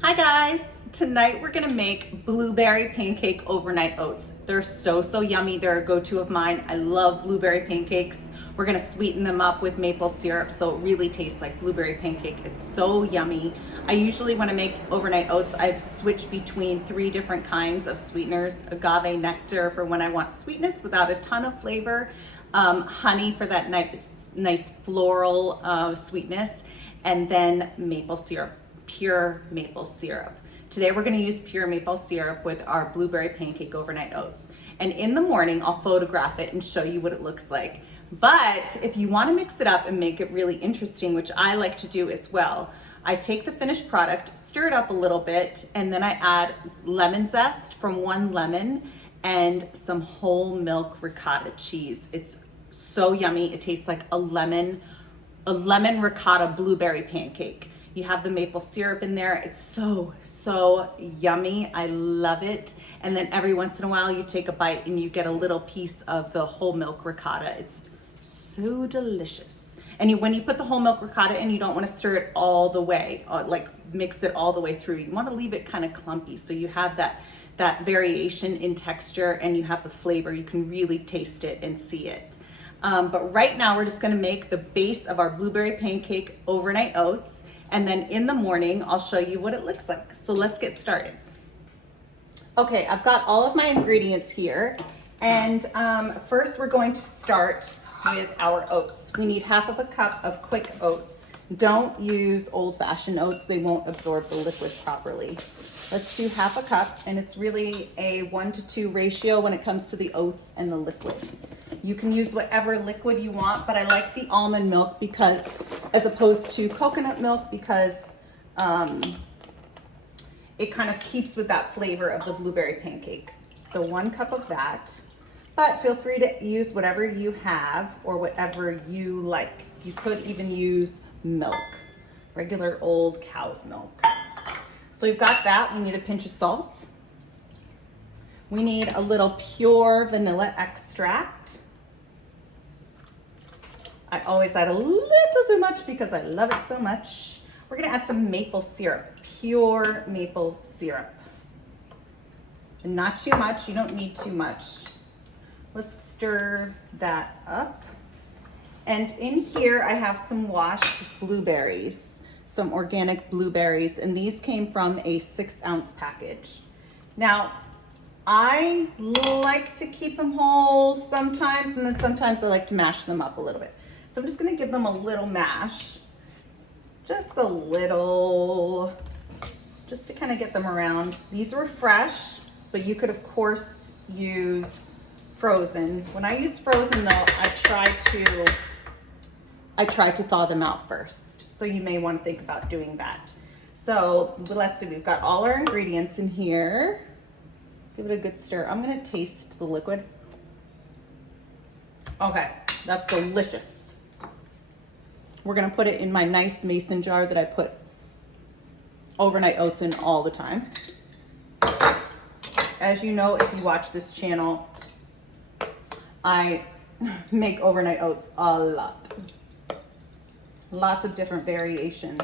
Hi guys! Tonight we're gonna make blueberry pancake overnight oats. They're so yummy. They're a go-to of mine. I love blueberry pancakes. We're gonna sweeten them up with maple syrup so it really tastes like blueberry pancake. It's so yummy. I usually when I make overnight oats, I've switched between 3 different kinds of sweeteners. Agave nectar for when I want sweetness without a ton of flavor. Honey for that nice floral sweetness, and then maple syrup. Pure maple syrup. Today we're going to use pure maple syrup with our blueberry pancake overnight oats. And in the morning I'll photograph it and show you what it looks like. But if you want to mix it up and make it really interesting, which I like to do as well, I take the finished product, stir it up a little bit, and then I add lemon zest from 1 lemon and some whole milk ricotta cheese. It's so yummy. It tastes like a lemon ricotta blueberry pancake. You have the maple syrup in there. It's so yummy. I love it. And then every once in a while you take a bite and you get a little piece of the whole milk ricotta. It's so delicious. And when you put the whole milk ricotta in, you don't want to stir it all the way, like mix it all the way through. You want to leave it kind of clumpy so you have that variation in texture and you have the flavor. You can really taste it and see it. But right now we're just going to make the base of our blueberry pancake overnight oats. And then in the morning, I'll show you what it looks like. So let's get started. Okay, I've got all of my ingredients here. And first we're going to start with our oats. We need 1/2 cup of quick oats. Don't use old-fashioned oats. They won't absorb the liquid properly. Let's do 1/2 cup, and it's really a 1-to-2 ratio when it comes to the oats and the liquid. You can use whatever liquid you want, but I like the almond milk because, as opposed to coconut milk, because it kind of keeps with that flavor of the blueberry pancake. So 1 cup of that, but feel free to use whatever you have or whatever you like. You could even use milk, regular old cow's milk. So we've got that. We need a pinch of salt. We need a little pure vanilla extract. I always add a little too much because I love it so much. We're gonna add some maple syrup, pure maple syrup. And not too much, you don't need too much. Let's stir that up. And in here I have some washed blueberries, some organic blueberries, and these came from a 6-ounce package. Now, I like to keep them whole sometimes, and then sometimes I like to mash them up a little bit. So I'm just gonna give them a little mash, just a little, just to kind of get them around. These were fresh, but you could of course use frozen. When I use frozen though, I try to thaw them out first. So you may want to think about doing that. So let's see, we've got all our ingredients in here. Give it a good stir. I'm gonna taste the liquid. Okay, that's delicious. We're gonna put it in my nice mason jar that I put overnight oats in all the time. As you know, if you watch this channel, I make overnight oats a lot. Lots of different variations.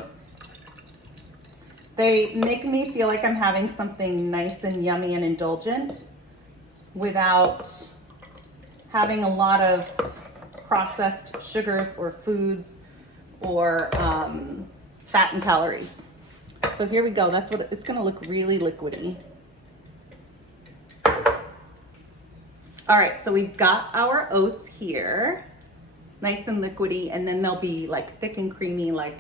They make me feel like I'm having something nice and yummy and indulgent without having a lot of processed sugars or foods or fat and calories. So here we go. That's what it's going to look, really liquidy. All right, so we've got our oats here, nice and liquidy, and then they'll be like thick and creamy, like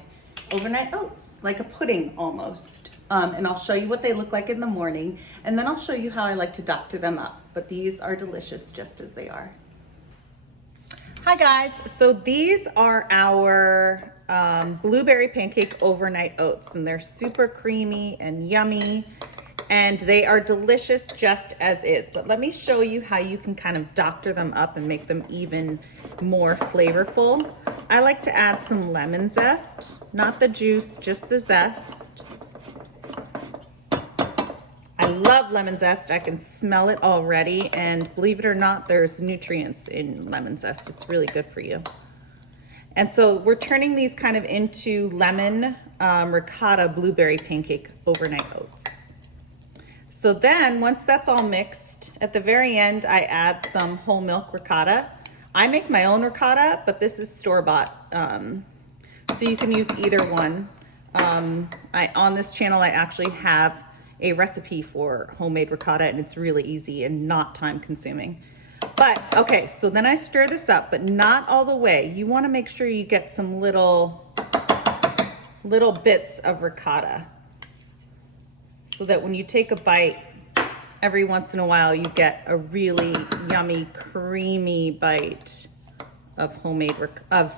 overnight oats, like a pudding almost. And I'll show you what they look like in the morning, and then I'll show you how I like to doctor them up. But these are delicious just as they are. Hi guys, so these are our blueberry pancake overnight oats, and they're super creamy and yummy, and they are delicious just as is. But let me show you how you can kind of doctor them up and make them even more flavorful. I like to add some lemon zest, not the juice, just the zest. I love lemon zest. I can smell it already, and believe it or not, there's nutrients in lemon zest. It's really good for you. And so we're turning these kind of into lemon ricotta blueberry pancake overnight oats. So then once that's all mixed, at the very end, I add some whole milk ricotta. I make my own ricotta, but this is store-bought. So you can use either one. On this channel, I actually have a recipe for homemade ricotta, and it's really easy and not time consuming. But okay, so then I stir this up, but not all the way. You want to make sure you get some little bits of ricotta so that when you take a bite, every once in a while you get a really yummy, creamy bite of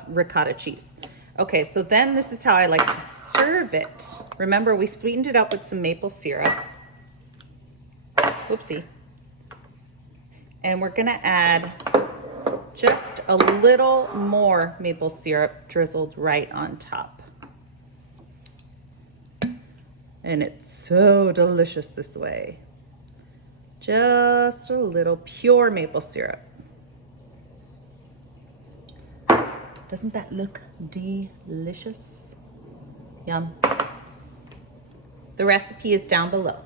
ricotta cheese. Okay, so then this is how I like to serve it. Remember, we sweetened it up with some maple syrup. Whoopsie. And we're gonna add just a little more maple syrup drizzled right on top. And it's so delicious this way. Just a little pure maple syrup. Doesn't that look delicious? Yum. The recipe is down below.